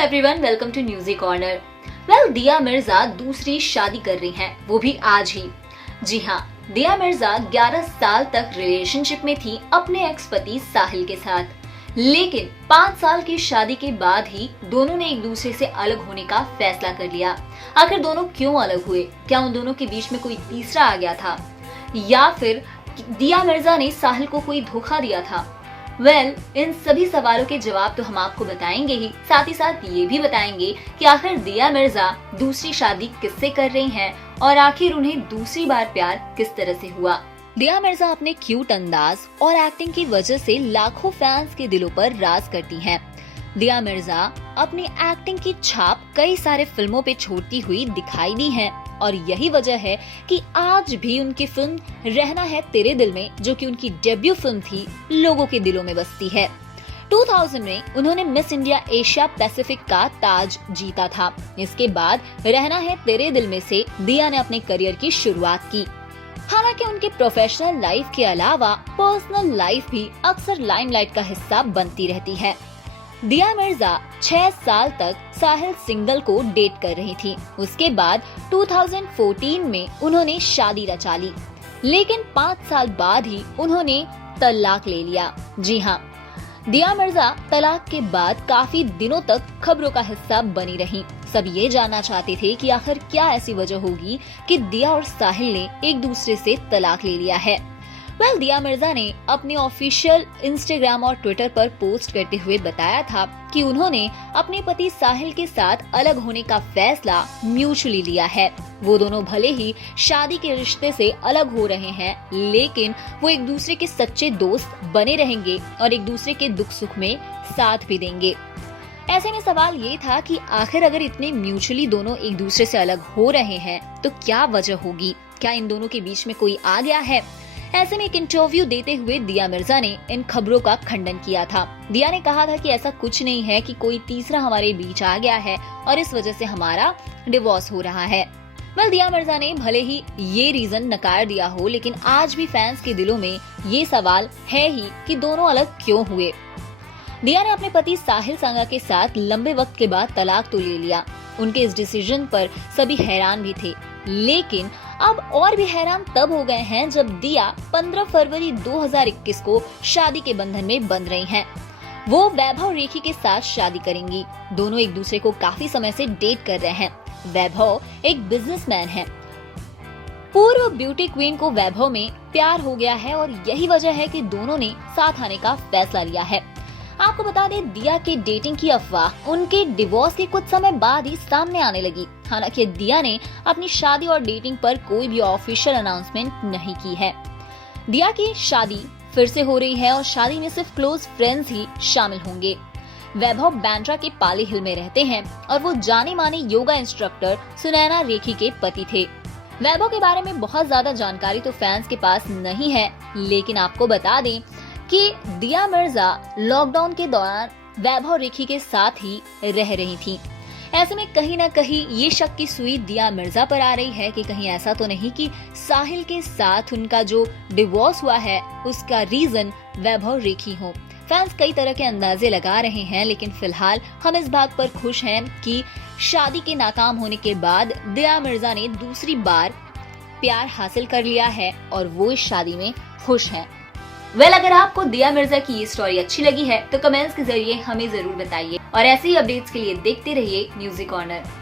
Everyone, welcome to music corner. Dia Mirza दूसरी शादी कर रही हैं, वो भी आज ही। जी हाँ, दिया मिर्जा 11 साल तक रिलेशनशिप में थी अपने एक्स पति साहिल के साथ, लेकिन 5 साल की शादी के बाद ही दोनों ने एक दूसरे से अलग होने का फैसला कर लिया। आखिर दोनों क्यों अलग हुए? क्या उन दोनों के बीच में कोई तीसरा आ गया था, या फिर दिया मिर्जा ने साहिल को कोई धोखा दिया था? इन सभी सवालों के जवाब तो हम आपको बताएंगे ही, साथ ही साथ ये भी बताएंगे कि आखिर दिया मिर्जा दूसरी शादी किससे कर रही हैं और आखिर उन्हें दूसरी बार प्यार किस तरह से हुआ। दिया मिर्जा अपने क्यूट अंदाज और एक्टिंग की वजह से लाखों फैंस के दिलों पर राज करती हैं। दिया मिर्जा अपनी एक्टिंग की छाप कई सारे फिल्मों पे छोड़ती हुई दिखाई दी है और यही वजह है कि आज भी उनकी फिल्म रहना है तेरे दिल में, जो कि उनकी डेब्यू फिल्म थी, लोगों के दिलों में बसती है। 2000 में उन्होंने मिस इंडिया एशिया पैसिफिक का ताज जीता था। इसके बाद रहना है तेरे दिल में से दिया ने अपने करियर की शुरुआत की। हालांकि उनके प्रोफेशनल लाइफ के अलावा पर्सनल लाइफ भी अक्सर लाइमलाइट का हिस्सा बनती रहती है। दिया मिर्जा 6 साल तक साहिल सिंगल को डेट कर रही थी। उसके बाद 2014 में उन्होंने शादी रचा ली, लेकिन 5 साल बाद ही उन्होंने तलाक ले लिया। जी हाँ, दिया मिर्जा तलाक के बाद काफी दिनों तक खबरों का हिस्सा बनी रही। सब ये जानना चाहते थे कि आखिर क्या ऐसी वजह होगी कि दिया और साहिल ने एक दूसरे से तलाक ले लिया है। दिया मिर्जा ने अपने ऑफिशियल इंस्टाग्राम और ट्विटर पर पोस्ट करते हुए बताया था कि उन्होंने अपने पति साहिल के साथ अलग होने का फैसला म्यूचुअली लिया है। वो दोनों भले ही शादी के रिश्ते से अलग हो रहे हैं, लेकिन वो एक दूसरे के सच्चे दोस्त बने रहेंगे और एक दूसरे के दुख सुख में साथ भी देंगे। ऐसे में सवाल ये था कि आखिर अगर इतने म्यूचुअली दोनों एक दूसरे से अलग हो रहे हैं तो क्या वजह होगी? क्या इन दोनों के बीच में कोई आ गया है? ऐसे में एक इंटरव्यू देते हुए दिया मिर्जा ने इन खबरों का खंडन किया था। दिया ने कहा था कि ऐसा कुछ नहीं है कि कोई तीसरा हमारे बीच आ गया है और इस वजह से हमारा डिवोर्स हो रहा है। दिया मिर्जा ने भले ही ये रीजन नकार दिया हो, लेकिन आज भी फैंस के दिलों में ये सवाल है ही कि दोनों अलग क्यों हुए। दिया ने अपने पति साहिल सांगा के साथ लंबे वक्त के बाद तलाक तो ले लिया। उनके इस डिसीजन पर सभी हैरान भी थे, लेकिन अब और भी हैरान तब हो गए हैं जब दिया 15 फरवरी 2021 को शादी के बंधन में बंध रही हैं। वो वैभव रेखी के साथ शादी करेंगी। दोनों एक दूसरे को काफी समय से डेट कर रहे हैं। वैभव एक बिजनेसमैन है। पूर्व ब्यूटी क्वीन को वैभव में प्यार हो गया है और यही वजह है कि दोनों ने साथ आने का फैसला लिया है। आपको बता दें, दिया के डेटिंग की अफवाह उनके डिवोर्स के कुछ समय बाद ही सामने आने लगी। हालांकि दिया ने अपनी शादी और डेटिंग पर कोई भी ऑफिशियल अनाउंसमेंट नहीं की है। दिया की शादी फिर से हो रही है और शादी में सिर्फ क्लोज फ्रेंड्स ही शामिल होंगे। वैभव बांद्रा के पाली हिल में रहते हैं और वो जाने माने योगा इंस्ट्रक्टर सुनैना रेखी के पति थे। वैभव के बारे में बहुत ज्यादा जानकारी तो फैंस के पास नहीं है, लेकिन आपको बता दें कि दिया मिर्जा लॉकडाउन के दौरान वैभव रेखी के साथ ही रह रही थी। ऐसे में कहीं ना कहीं ये शक की सुई दिया मिर्जा पर आ रही है कि कहीं ऐसा तो नहीं कि साहिल के साथ उनका जो डिवोर्स हुआ है उसका रीजन वैभव रेखी हो। फैंस कई तरह के अंदाजे लगा रहे हैं, लेकिन फिलहाल हम इस बात पर खुश हैं कि शादी के नाकाम होने के बाद दिया मिर्जा ने दूसरी बार प्यार हासिल कर लिया है और वो इस शादी में खुश हैं। अगर आपको दिया मिर्जा की ये स्टोरी अच्छी लगी है तो कमेंट्स के जरिए हमें जरूर बताइए और ऐसे ही अपडेट्स के लिए देखते रहिए म्यूजिक कॉर्नर।